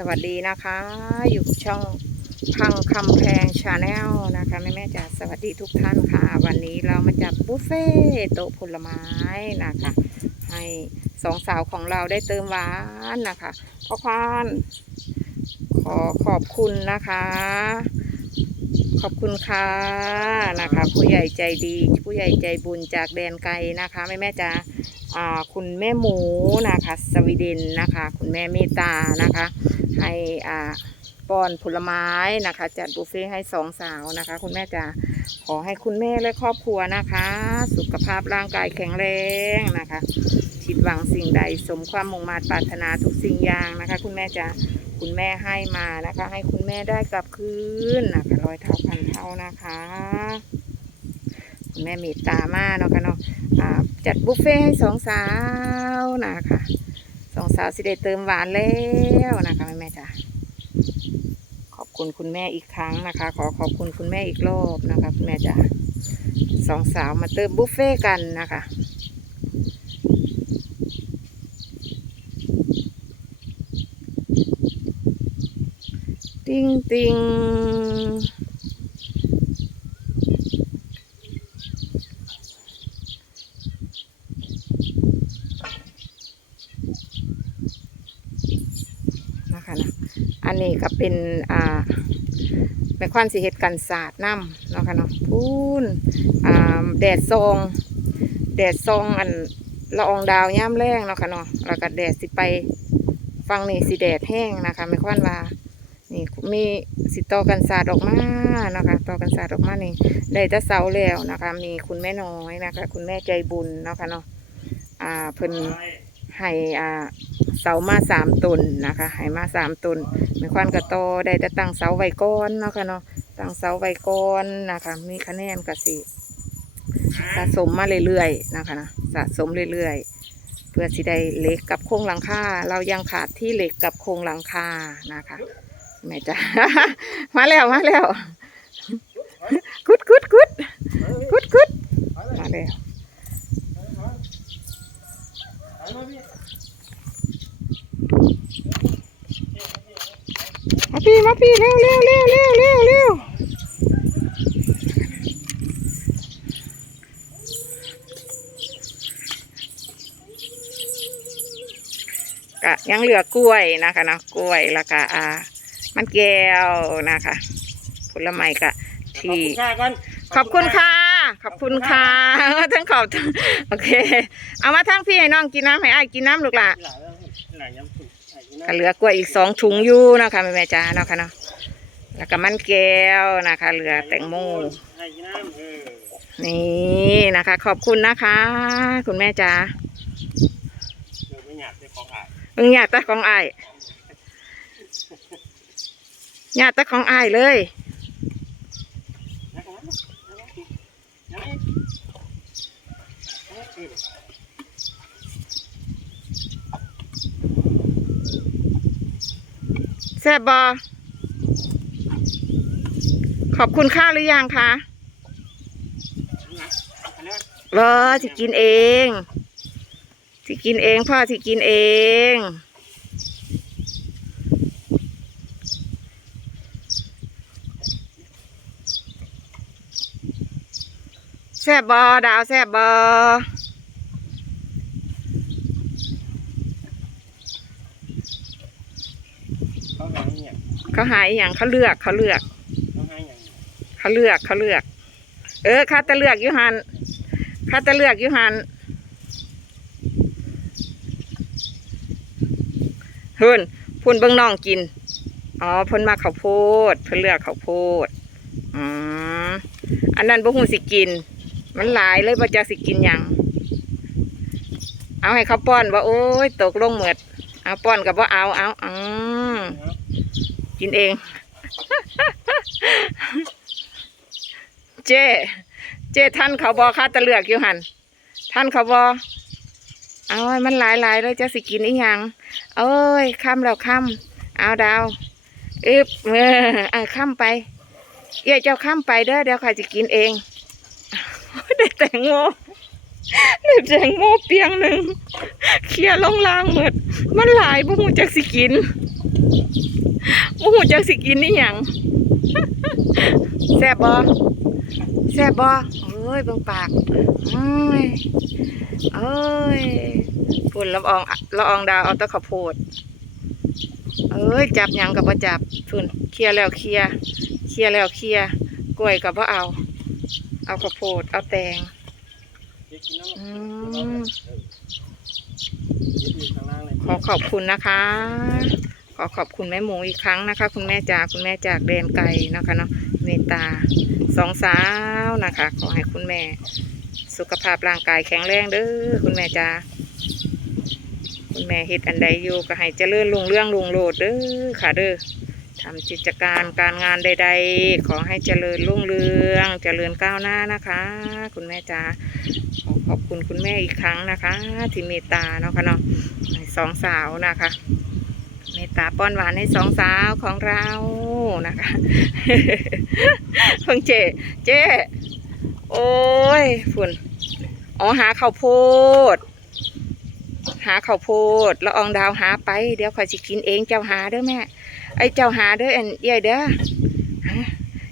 สวัสดีนะคะ อยู่กับช่องพังคำแพงชาแนลนะคะแม่แม่จ๋าสวัสดีทุกท่านค่ะ วันนี้เรามาจัดบุฟเฟ่ต์โต๊ะผลไม้นะคะ ให้สองสาวของเราได้เติมหวานนะคะพ่อควานขอขอบคุณนะคะ ขอบคุณค่ะนะคะ ผู้ใหญ่ใจดี ผู้ใหญ่ใจบุญจากแดนไกลนะคะแม่แม่จ๋าคุณแม่หมูนะคะ สวีเดนนะคะ คุณแม่เมตานะคะ ให้อ่าป้อนผลไม้นะคะ จัดบุฟเฟ่ให้สองสาวนะคะ คุณแม่จะขอให้คุณแม่และครอบครัวนะคะ สุขภาพร่างกายแข็งแรงนะคะคิดหวังสิ่งใดสมความมุ่งมา่ปรารถนาทุกสิ่งอย่างนะคะ คุณแม่จะคุณแม่ให้มานะคะ ให้คุณแม่ได้กลับคืนนะคะร้อยเท่าพันเท่านะคะ คุณแม่เมตตามากเนาะค่ะเนาะจัดบุฟเฟ่ให้สองสาวนะคะ องสาวสิได้เติมหวานแล้วนะคะแม่แม่จ้ะขอบคุณคุณแม่อีกครั้งนะคะ ขอขอบคุณคุณแม่อีกรอบนะคะคุณแม่จ้ะสองสาวมาเติมบุฟเฟ่กันนะคะติ้งติ้ง นะคะนะ อันนี้ก็เป็นอ่าแม่ควันสีเห็ดกันศาสตร์น้ำเนาะค่ะเนาะพูนอ่าแดดซองแดดซองอันละอองดาวย่ามแรงเนาะค่ะเนาะแล้วก็แดดสิไปฟังนี่สิแดดแห้งนะคะแม่ควันว่านี่มีสิตอกันศาสตร์ออกมานะคะตอกันศาสตร์ออกมานี่ได้แตะเสาแล้วนะคะ มีคุณแม่น้อยนะคะ คุณแม่ใจบุญเนาะค่ะเนาะอ่าเพิ่นให้อ่าามาสามต้นนะคะให้มาสามต้นมีควันกระโตอได้แต่ตั้งเสาไว้ก้อนเนาะค่ะเนาะตั้งเสาไว้ก้อนนะคะ มีคะแนนกสิสะสมมาเรื่อยๆนะคะนะสะสมเรื่อยๆ เพื่อสิได้เหล็กกับโครงหลังคาเรายังขาดที่เหล็กกับโครงหลังคานะคะแม่จ้ามาแล้วมาแล้วกุดกุดกุดกุดกุดมาแล้ว มาพี่มาพี่เร็วเร็วเร็วเร็วเร็วเร็วก็ยังเหลือกล้วยนะคะเนาะกล้วยแล้วก็อ่า มันแก้วนะคะ ผลไม้ก็ที่ขอบคุณค่ะ ขอบคุณค่ะทั้งขอบทั้งโอเค เอามาทั้งพี่ให้น้องกินน้ำให้อ้ายกินน้ำลูกหล่ะ ก็เหลือกล้วยอีกสองถุงอยู่นะคะแม่แม่จ้าเนาะค่ะเนาะแล้วก็มันแก้วนะคะ เหลือแตงโมนี่นะคะ ขอบคุณนะคะ คุณแม่จ้าเพิ่งญาติตาของอ้ายญาติตาของอ้ายเลย แซ่บบอขอบคุณค่าหรือยังคะรอที่กินเองที่กินเองพ่อที่กินเอง แซ่บบอดาวแซ่บบอ เขาหายอหย่างเขาเลือกเขาเลือกเขาเลือกเขาเลือก เออข้าจะเลือกอยูหันข้าจะเลือกอยูหันเฮินพุ่นเบิ้งน้องกิน อ๋อเพิ่นมาข้าวโพดเพิ่นเลือกข้าวโพดอืมอันนั้นบ่ฮู้สิกิน มันหลายเลยบ่จักสิกินหยังเอาให้เขาป้อนว่าโอ้ยตกลงเหมือดเอาป้อนกับว่าเอาเอาอืม กินเอง เจ้เจ้ท่านเขาบอค่าตะเลือกอยู่หันท่านเขาบอเอาให้มันหลายหลายๆเลยจะสิกินอีหยังเอ้ยค่ำแล้วค่ำเอาดาวอึบเออเอาค่ำไปเอี่ยเจ้าค่ำไปเด้อเดี๋ยวใครจะกินเองได้แตงโมได้แตงโมเปียงหนึ่งเคลียร์ลงล่างหมดมันหลายบุ้งจักสิกิน โอ้โหจังสิกินนี่หยังแซ่บบ่แซ่บบ่เอ้ยเบิ่งปากเอ้ยเอ้ยฝุ่นละอองละอองดาวเอาตะข้าวโพดเอ้ยจับหยังกับบ่จับฝุ่นเคลียร์แล้วเคลียร์เคลียร์แล้วเคลียร์กล้วยกับบ่เอา เอาข้าวโพดเอาแตงอขอขอบคุณนะคะ ขอขอบคุณแม่หมูอีกครั้งนะคะ คุณแม่จากคุณแม่จากแดนไกลนะคะเนาะเมตตาสองสาวนะคะ ขอให้คุณแม่ สุขภาพร่างกายแข็งแรงเด้อคุณแม่จาคุณแม่เฮ็ดอันใดอยู่ก็ให้เจริญรุ่งเรื่องรุ่งโรดเด้อค่ะเด้อทำกิจการการงานใด ๆ ขอให้เจริญรุ่งเรือง เจริญก้าวหน้านะคะ คุณแม่จาขอขอบคุณคุณแม่อีกครั้งนะคะ ที่เมตตาเนาะค่ะเนาะสองสาวนะคะ เมตตาป้อนหวานให้สองสาวของเรานะคะเพิ่งเจเจโอ้ยฝุ่นอ๋อหาข้าวโพด หาข้าวโพดแล้วอองดาวหาไป เดี๋ยวคอยสิกินเองเจ้าหาเด้อแม่ไอ้เจ้าหาเด้ออันใหญ่เด้อ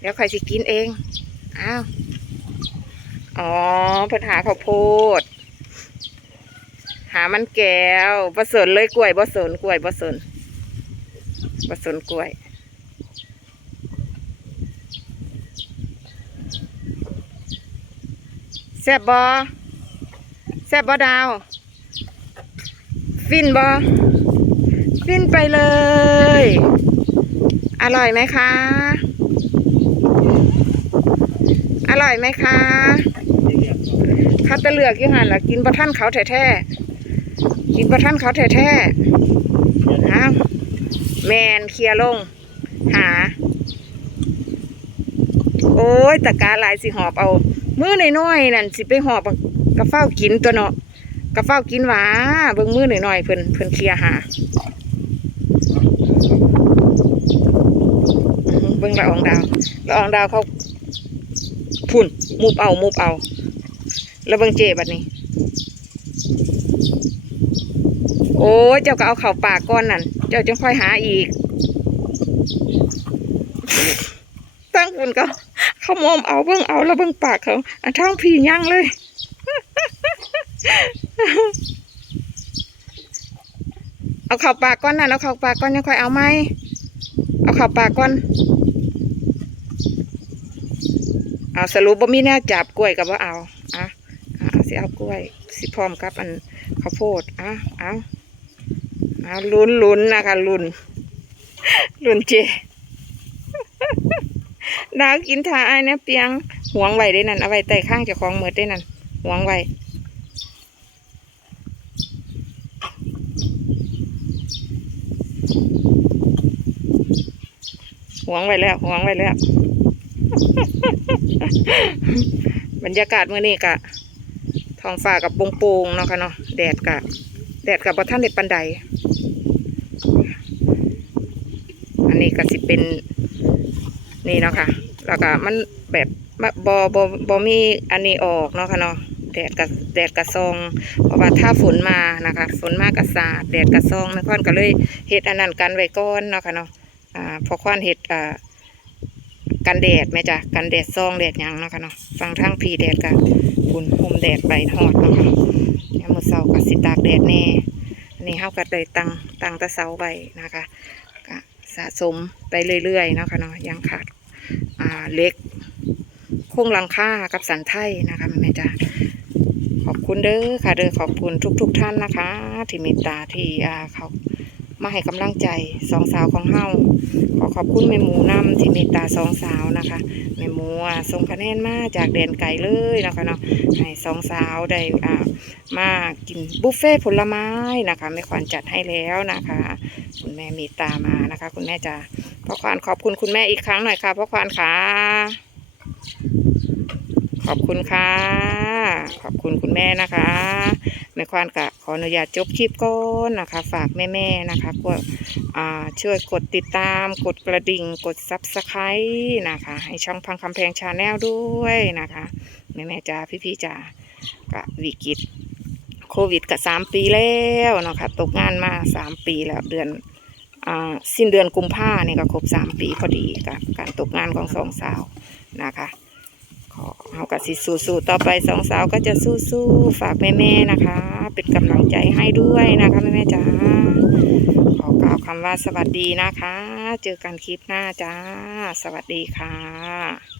เดี๋ยวคอยสิกินเองอ้าวอ๋อเพิ่นหาข้าวโพดหามันแก้วบ่สนเลยกล้วยบ่สนกล้วยบ่สน บสนกล้วย แซบบ่แซบบ่ดาว ฟินบ่ฟินไปเลย อร่อยไหมคะ อร่อยไหมคะเขาจะเลือกอยังไงล่ะกินประท่านเขาแท้ๆกินประท่านเขาแท้ๆอ้ แมนเคลียร์ลง หา โอ้ยตะกาหลายสิหอบเอามือน้อยๆนั่นสิไปหอบกระเฝ้ากินตัวเนาะกระเฝ้ากินหวาเบิ่งมือน้อยๆเพิ่นเพิ่นเคลียร์หาเบิ่งละอองดาวละอองดาวเขาพุ่นมุบเอามุบเอา แล้วเบิ่งเจบัดนี้ โอ้ยเจ้าก็เอาเข่าปากก้อนนั่น เจ้าจึงค่อยหาอีก ตั้งคุณก็ เขามอมเอาเบิ่งเอาแล้วเบิ่งปากเขาอันท้องผียั่งเลย เอาเข่าปากก้อนนั่นเอาเข่าปากก้อนยังค่อยเอาไหมเอาเข่าปากก้อนเอาสรุปบ่มีแนวจับกล้วยกับว่าเอาอะอะเอาสิเอากล้วย สิพร้อมกับอันข้าวโพดอะเอา เอาลุ้นลุ้นนะคะลุ้นลุ้นเจดาวกินทาไอ้นะเปียงหวงไว้ได้นั่นเอาไว้ใต้ข้างเจ้าของเหมือดได้นั่นหวงไว้หวงไว้แล้วหวงไว้แล้ว บรรยากาศเมื่อนี้กะท้องฟ้ากับโป่งๆเนาะค่ะเนาะแดดกะ ดดกับบ่ท่านเด็ดปันใด อันนี้ก็สิเป็นนี่เนาะค่ะ แล้วก็มันแบบบอบอบอมีอันนี้ออกเนาะค่ะเนาะแดดกับแดดกับซอง เพราะว่าถ้าฝนมานะคะฝนมากกับสาดแดดกับซองแม่ค่อนก็เลยเฮ็ดอันนั้นกันไว้ก่อนเนาะค่ะเนาะอ่าพอค่อนเฮ็ดอ่ากันแดดแม่จ้ะกันแดดซองแดดยังเนาะค่ะเนาะฟังทางพีแดดกับคุณห่มแดดใบหอดเนาะค่ะ เสาก็สิตากแดดแน่อันนี้เข้ากับเลยตังตังตะเสาไว้นะคะก็สะสมไปเรื่อยๆเนาะค่ะเนาะยังขาดอ่าเล็กโค้งหลังคากับสันไทยนะคะแม่จ้าขอบคุณเด้อค่ะเด้อขอบคุณทุกๆทท่านนะคะ ที่มีตาที่อ่าเขา มาให้กำลังใจสองสาวของเฮาขอขอบคุณแม่หมูนำที่เมตตาสองสาวนะคะแม่หมูส่งคะแนนมาจากแดนไกลเลยนะคะเนาะให้สองสาวได้อ่ามากินบุฟเฟ่ผลไม้นะคะแม่ขวัญจัดให้แล้วนะคะ คุณแม่เมตตามานะคะ คุณแม่จะพ่อควานขอบคุณคุณแม่อีกครั้งหน่อยค่ะพ่อควานค่ะ ขอบคุณค่ะ ขอบคุณคุณแม่นะคะแม่ควานกะขออนุญาตจบคลิปก่อนนะคะ ฝากแม่ๆนะคะกดอ่าช่วยกดติดตามกดกระดิ่งกดซับสไครต์นะคะ ให้ช่องพังคำแพงชาแนลด้วยนะคะแม่ๆจ๋าพี่ๆจ๋ากะวิกฤตโควิดกับสามปีแล้วเนาะค่ะตกงานมาสามปีแล้วเดือนอสิ้นเดือนกุมภาเนี่ยก็ครบสามปีพอดีกับการตกงานของสองสาวนะคะ เอากสิสู้ๆต่อไปสองสาวก็จะสู้ๆฝากแม่ๆนะคะ เป็นกำลังใจให้ด้วยนะคะแม่ๆจ้าขอกล่าวคำว่าสวัสดีนะคะ เจอกันคลิปหน้าจ้า สวัสดีค่ะ